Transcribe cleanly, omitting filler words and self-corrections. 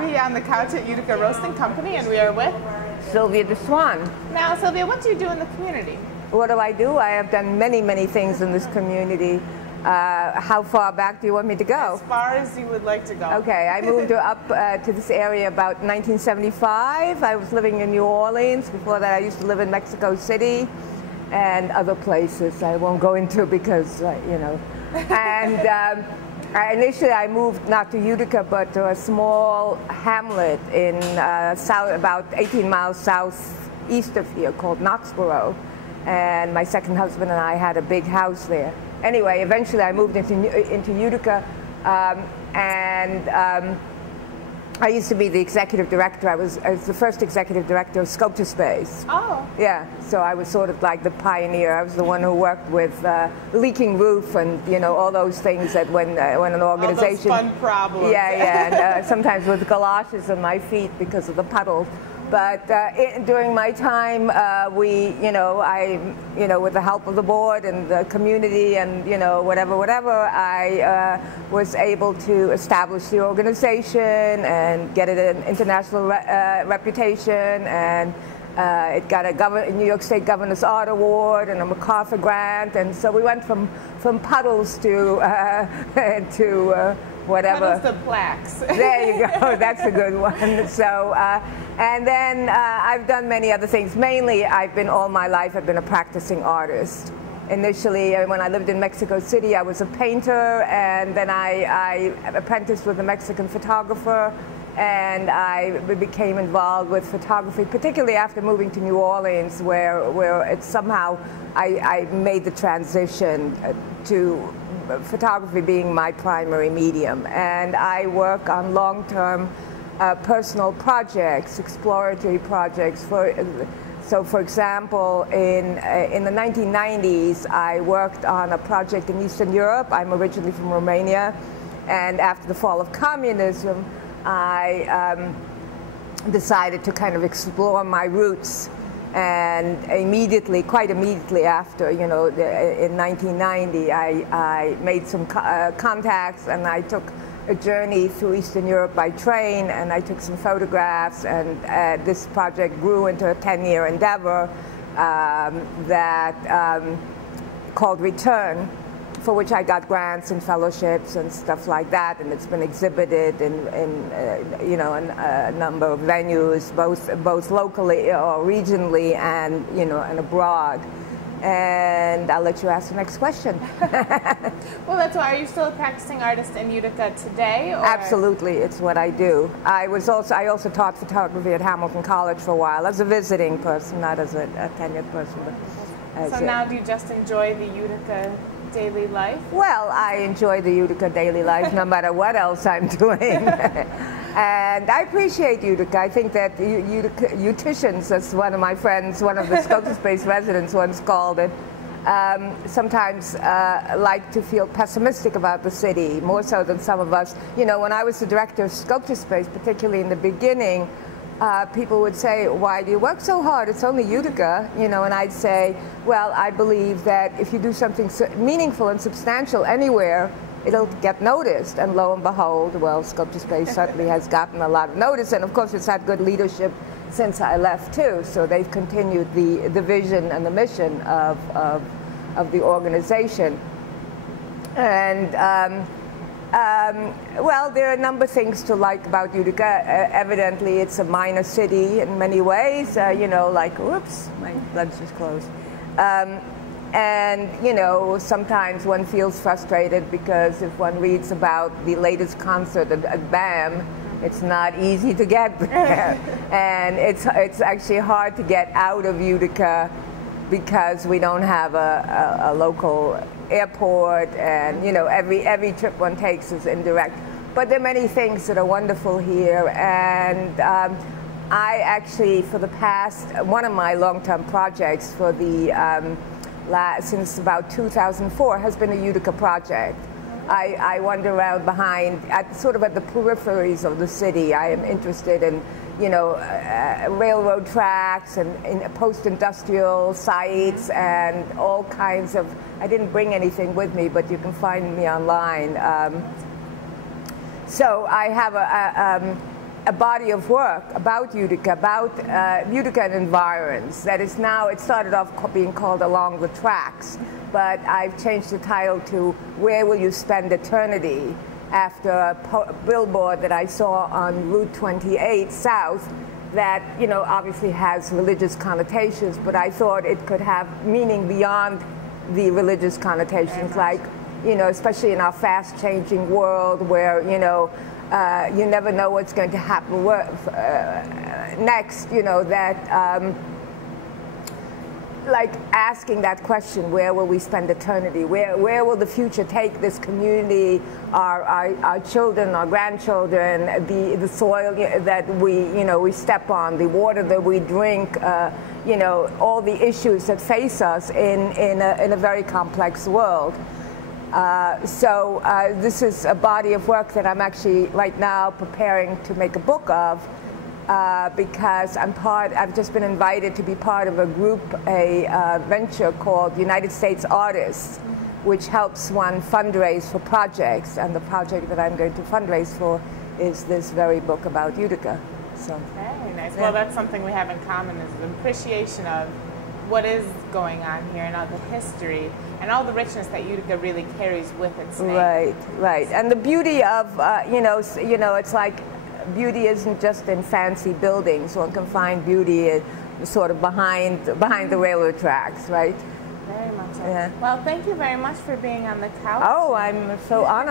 Slyvia on the couch at Utica Roasting Company, and we are with Slyvia the Swan. Now, Slyvia, what do you do in the community? What do? I have done many, many things in this community. How far back do you want me to go? As far as you would like to go. Okay, I moved up to this area about 1975. I was living in New Orleans. Before that, I used to live in Mexico City and other places I won't go into because, you know. And initially, I moved not to Utica, but to a small hamlet in about 18 miles southeast of here called Knoxboro. And my second husband and I had a big house there. Anyway, eventually I moved into Utica, I used to be the executive director. I was the first executive director of Sculpture Space. Oh. Yeah, so I was sort of like the pioneer. I was the one who worked with leaking roof and, you know, all those things that when an organization... All those fun problems. Yeah, and sometimes with galoshes on my feet because of the puddles. But during my time, I with the help of the board and the community and, you know, whatever, I was able to establish the organization and get it an international reputation, and it got a New York State Governor's Art Award and a MacArthur grant, and so we went from puddles to whatever. Puddles to plaques. There you go. That's a good one. So, and then I've done many other things. Mainly, all my life, I've been a practicing artist. Initially, when I lived in Mexico City, I was a painter, and then I apprenticed with a Mexican photographer, and I became involved with photography, particularly after moving to New Orleans, where it's somehow I made the transition to photography being my primary medium. And I work on long-term personal projects, exploratory projects. So for example, in the 1990s, I worked on a project in Eastern Europe. I'm originally from Romania, and after the fall of communism, I decided to kind of explore my roots. And quite immediately after, you know, in 1990, I made some contacts, and I took a journey through Eastern Europe by train, and I took some photographs, and this project grew into a 10-year endeavor called Return, for which I got grants and fellowships and stuff like that, and it's been exhibited in a number of venues, both locally or regionally, and and abroad. And I'll let you ask the next question. Well, that's why. Are you still a practicing artist in Utica today? Or? Absolutely, it's what I do. I also taught photography at Hamilton College for a while as a visiting person, not as a tenured person. But so now, do you just enjoy the Utica daily life? Well, I enjoy the Utica daily life no matter what else I'm doing. And I appreciate Utica. I think that Uticians, as one of my friends, one of the Sculpture Space residents once called it, sometimes like to feel pessimistic about the city, more so than some of us. You know, when I was the director of Sculpture Space, particularly in the beginning, people would say, why do you work so hard? It's only Utica, you know, and I'd say, well, I believe that if you do something meaningful and substantial anywhere, it'll get noticed. And lo and behold, well, Sculpture Space certainly has gotten a lot of notice, and of course it's had good leadership since I left too, so they've continued the vision and the mission of the organization. And well, there are a number of things to like about Utica. Evidently, it's a minor city in many ways. You know, like, whoops, my lunch is closed. And, you know, sometimes one feels frustrated because if one reads about the latest concert at BAM, it's not easy to get there. And it's actually hard to get out of Utica because we don't have a local airport, and you know, every trip one takes is indirect. But there are many things that are wonderful here, and I actually, for the past, one of my long-term projects for the since about 2004 has been a Utica project. I wander around sort of at the peripheries of the city. I am interested in, you know, railroad tracks and in post-industrial sites and all kinds of. I didn't bring anything with me, but you can find me online. So I have a body of work about Utica, about Utica and environs. That is now, it started off being called Along the Tracks, but I've changed the title to Where Will You Spend Eternity, after a billboard that I saw on Route 28 South that, you know, obviously has religious connotations, but I thought it could have meaning beyond the religious connotations, like, you know, especially in our fast-changing world where, you know, you never know what's going to happen next, you know, that like asking that question, where will we spend eternity? Where will the future take this community, our children, our grandchildren, the soil that we step on, the water that we drink, you know, all the issues that face us in a very complex world. So this is a body of work that I'm actually right now preparing to make a book of, because I've just been invited to be part of a group, a venture called United States Artists, which helps Swan fundraise for projects, and the project that I'm going to fundraise for is this very book about Utica. So very nice. Yeah. Well, that's something we have in common, is an appreciation of what is going on here and all the history and all the richness that Utica really carries with its name. Right, right. And the beauty of, you know, it's like beauty isn't just in fancy buildings. One can find beauty sort of behind the railroad tracks, right? Very much so. Yeah. Well, thank you very much for being on the couch. Oh, I'm so honored.